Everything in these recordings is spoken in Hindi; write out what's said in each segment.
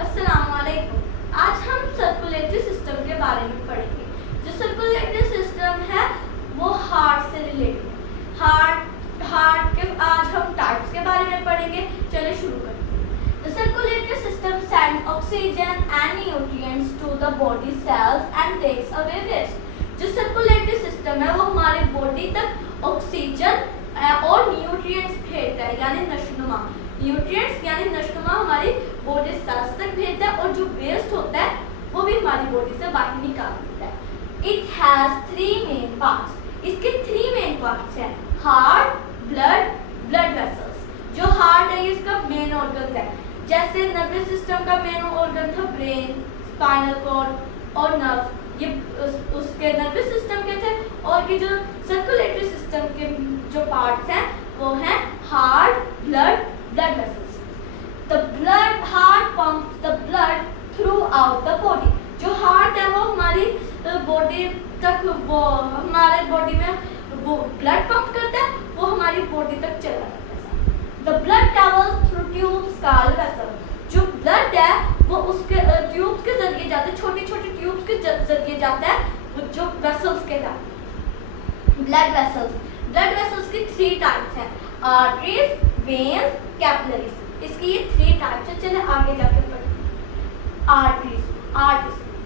अस्सलामुअलैकुम। आज हम सर्कुलेटरी सिस्टम के बारे में पढ़ेंगे। जो सर्कुलेटरी सिस्टम है वो हार्ट से रिलेटेड है। हार्ट के आज हम टाइप्स के बारे में पढ़ेंगे। चलिए शुरू करते हैं। The circulatory system sends oxygen and nutrients to the body cells and takes away waste. जो सर्कुलेटरी सिस्टम है वो हमारे बॉडी तक ऑक्सीजन और न्यूट्रिएंट्स भेजता है, यानी नशोनुमा। न्यूट्रिएंट्स यानी नशोनुमा हमारी बॉडी सेल्स तक भेजता है और जो वेस्ट होता है वो भी हमारी बॉडी से बाहर निकाल देता है। It has 3 main parts. इसके 3 मेन पार्ट्स हैं, हार्ट, ब्लड वेसल्स। जो हार्ट है ये इसका मेन ऑर्गन है। जैसे नर्वस सिस्टम का मेन ऑर्गन था ब्रेन, स्पाइनल कॉर्ड और नर्व, ये उसके नर्वस सिस्टम के थे। और ये जो सर्कुलेटरी सिस्टम के जो पार्ट्स हैं वो हैं heart, blood vessels. The heart pumps the blood throughout the body. जो हार्ट है वो हमारी बॉडी तक, वो हमारे बॉडी में वो ब्लड पंप करता है, वो हमारी बॉडी तक चला जाता है। The blood travels through tubes called vessels. जो ब्लड है वो उसके ट्यूब्स के जरिए जाता है, छोटी छोटी ट्यूब्स के जरिए जाता है, जो वेसल्स के जाते हैं। ब्लड वेसल्स की 3 टाइप्स हैं, आर्टरीज, वेन्स, कैपिलरीज। इसकी ये 3 टाइप्स है। चलिए आगे जाके पढ़ें। Arteries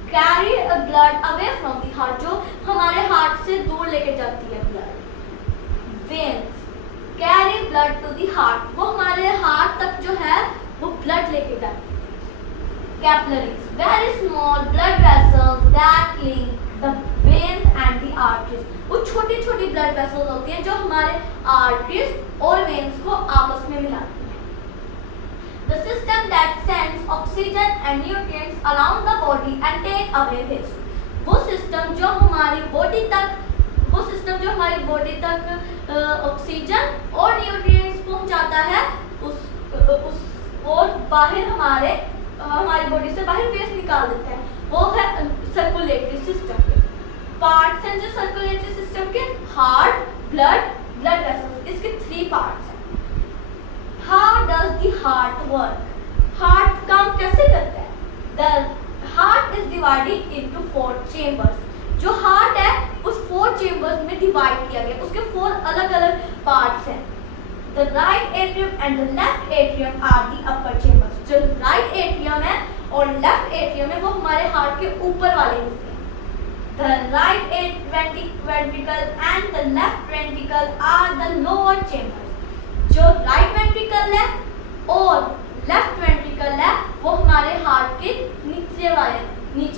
carry blood away from the heart, जो हमारे हार्ट से दूर लेके जाती है blood. Veins carry blood to the heart, वो हमारे हार्ट तक जो है वो ब्लड लेके जाती है। Capillaries very small blood vessels that link the veins and the arteries, वो छोटी छोटी ब्लड वेसल्स होती हैं जो हमारे आर्टरीज और वेन्स को आपस में मिलाती हैं। The system that sends oxygen and nutrients around the body and take away waste. वो सिस्टम जो हमारी बॉडी तक ऑक्सीजन और न्यूट्रिएंट्स पहुंचाता है, उस और बाहर हमारी बॉडी से बाहर वेस्ट निकाल देता है, वो है सर्कुलेटरी सिस्टम के पार्ट्स हैं। जो सर्कुलेटरी सिस्टम के हार्ट, ब्लड वेसल्स, इसके 3 पार्ट्स हैं। How does the heart work? Heart काम कैसे करता है? The heart is divided into 4 chambers. जो हार्ट है उस 4 चेम्बर्स में डिवाइड किया गया, उसके 4 अलग अलग पार्ट्स हैं। The right atrium and the left atrium are the upper chambers. जो राइट एट्रियम है और लेफ्ट एट्रियम है वो हमारे हार्ट के ऊपर वाले हिस्से हैं। The right ventricle and the left ventricle are the lower chambers. जो राइट वेंट्रिकल है और लेफ्ट वेंट्रिकल है वो हमारे हार्ट के नीचे वाले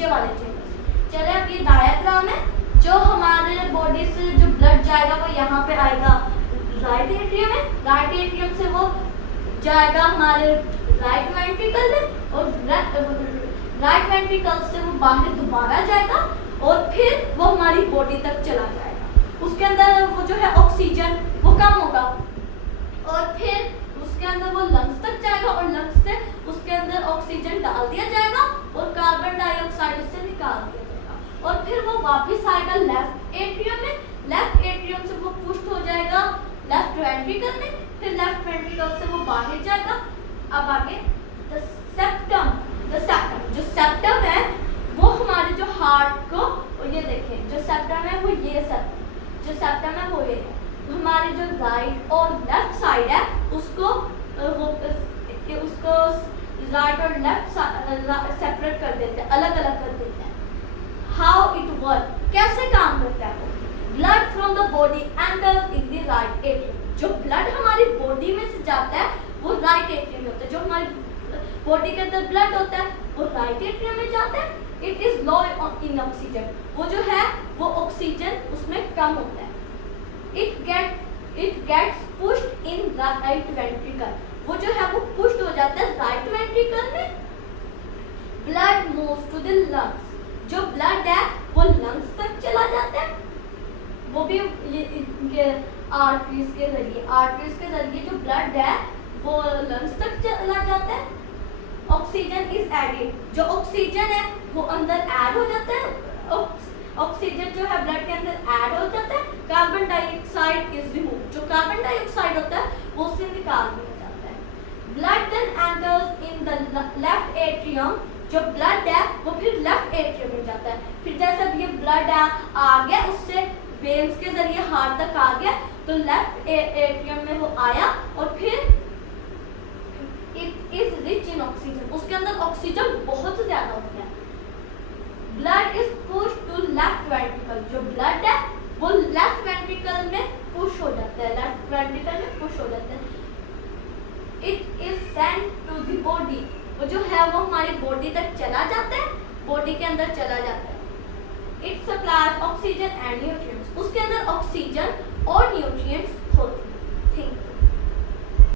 चेम्बर्स। चलिए अब ये डायग्राम है। जो हमारे बॉडी से जो ब्लड जाएगा वो यहाँ पे आएगा राइट एट्रियम में, राइट एट्रियम से वो जाएगा हमारे राइट वेंट्रिकल में और राइट वेंट्रिकल से वो बाहर दोबारा जाएगा और फिर वो हमारी बॉडी तक चला जाएगा। उसके अंदर वो जो है ऑक्सीजन वो कम होगा और फिर उसके अंदर वो लंग्स तक जाएगा और लंग्स से उसके अंदर ऑक्सीजन डाल दिया जाएगा और कार्बन डाइऑक्साइड उससे निकाल दिया जाएगा और फिर वो वापस आएगा लेफ्ट एट्रियम में। लेफ्ट एट्रियम से वो पुश हो जाएगा लेफ्ट वेंट्रिकल में, फिर लेफ्ट वेंट्रिकल से वो बाहर जाएगा। अब आगे सेप्टम जो सेप्टम है वो हमारे जो हार्ट को, ये देखें जो सेप्टम है वो ये जो सेप्टम है वो ये है, हमारे जो राइट और लेफ्ट साइड है उसको राइट और लेफ्ट सेपरेट कर देते हैं, अलग अलग कर देते हैं। हाउ इट वर्क, कैसे काम करता है वो? Blood from the body enters in the right atrium. जो ब्लड हमारी बॉडी में से जाता है वो राइट एट्रियम में होता है। जो हमारी बॉडी के अंदर ब्लड होता है वो राइट एट्रियम में जाता है। It is low in oxygen, वो जो है वो ऑक्सीजन उसमें कम होता है। It gets pushed in the right ventricle. वो जो है वो पुश्ड हो जाता है राइट वेंट्रिकल में। Blood moves to the lungs. जो ब्लड है वो लंग्स तक चला जाता है, वो भी ये आर्टरीज के जरिए जो ब्लड है वो लंग्स तक चला जाता है। ऑक्सीजन इज एडेड, जो ऑक्सीजन है वो अंदर ऐड हो जाता है। ऑक्सीजन जो है ब्लड के अंदर ऐड हो जाता है। कार्बन डाइऑक्साइड इज रिमूव, जो कार्बन डाइऑक्साइड होता है वो उससे निकाल दिया जाता है। Blood then enters in the left atrium, जो ब्लड है वो फिर लेफ्ट एट्रियम में जाता है। फिर जैसे अब ये ब्लड है आ गया, उससे वेन्स के जरिए हार्ट तक आ गया, तो लेफ्ट एट्रियम में वो आया और फिर it is rich in oxygen, उसके अंदर ऑक्सीजन बहुत ज्यादा होता है। Blood is push to left ventricle, जो ब्लड है वो लेफ्ट वेंट्रिकल में पुश हो जाता है, लेफ्ट वेंट्रिकल में पुश हो जाता है। It is sent to the body, वो जो है वो हमारी बॉडी तक चला जाता है, बॉडी के अंदर चला जाता है। It supplies oxygen and nutrients, उसके अंदर ऑक्सीजन और न्यूट्रिएंट्स होते हैं। थिंक